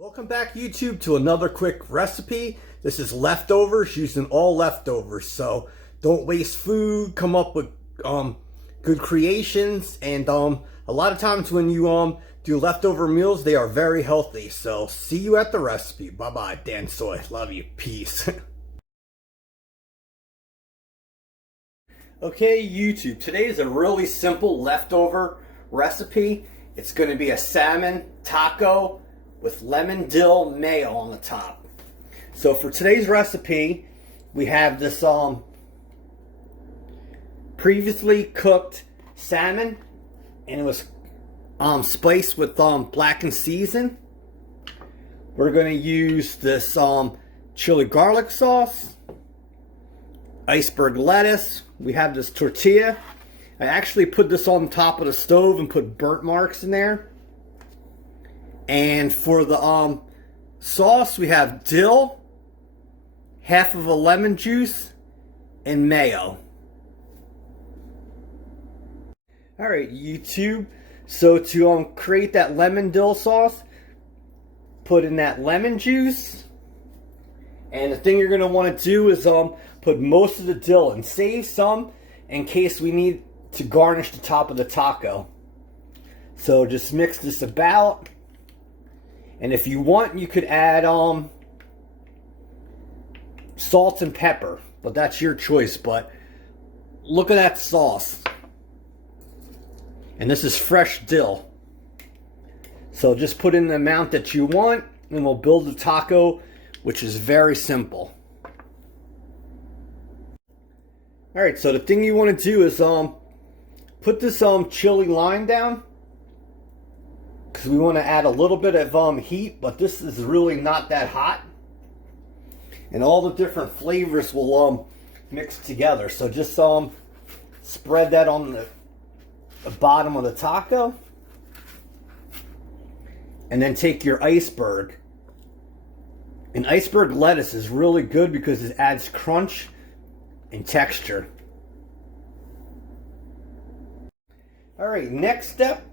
Welcome back, YouTube, to another quick recipe. This is leftovers, using all leftovers. So don't waste food, come up with good creations. And a lot of times when you do leftover meals, they are very healthy. So see you at the recipe. Bye-bye, Dan Soy. Love you. Peace. Okay, YouTube, today is a really simple leftover recipe. It's going to be a salmon taco with lemon dill mayo on the top. So for today's recipe, we have this previously cooked salmon, and it was spiced with blackened season. We're going to use this chili garlic sauce, iceberg lettuce. We have this tortilla. I actually put this on top of the stove and put burnt marks in there. And for the sauce, we have dill, half of a lemon juice, and mayo. Alright, YouTube. So to create that lemon dill sauce, put in that lemon juice. And the thing you're going to want to do is put most of the dill and save some in case we need to garnish the top of the taco. So just mix this about. And if you want, you could add salt and pepper, but that's your choice. But look at that sauce. And this is fresh dill. So just put in the amount that you want, and we'll build the taco, which is very simple. Alright, so the thing you want to do is put this chili lime down, because we want to add a little bit of heat, but this is really not that hot. And all the different flavors will mix together. So just spread that on the bottom of the taco. And then take your iceberg. And iceberg lettuce is really good because it adds crunch and texture. Alright, next step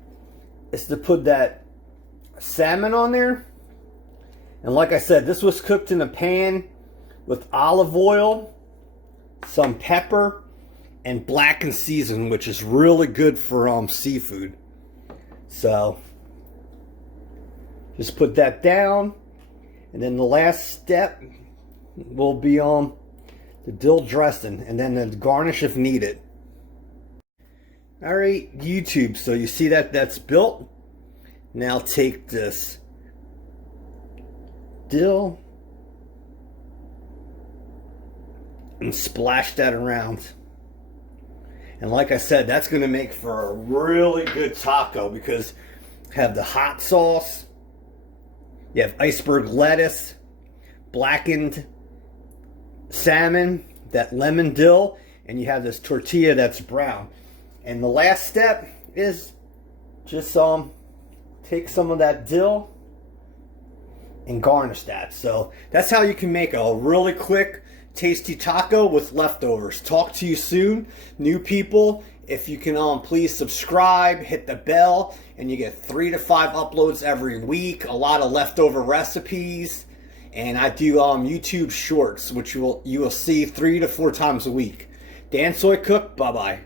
is to put that salmon on there. And like I said, this was cooked in a pan with olive oil, some pepper, and blackened season, which is really good for seafood. So just put that down. And then the last step will be the dill dressing, and then the garnish if needed. Alright, YouTube, so you see that that's built. Now take this dill and splash that around. And like I said, that's going to make for a really good taco because you have the hot sauce, you have iceberg lettuce, blackened salmon, that lemon dill, and you have this tortilla that's brown. And the last step is just take some of that dill and garnish that. So that's how you can make a really quick, tasty taco with leftovers. Talk to you soon, new people. If you can please subscribe, hit the bell, and you get 3 to 5 uploads every week. A lot of leftover recipes. And I do YouTube shorts, which you will see 3 to 4 times a week. Dan Soy Cook, bye-bye.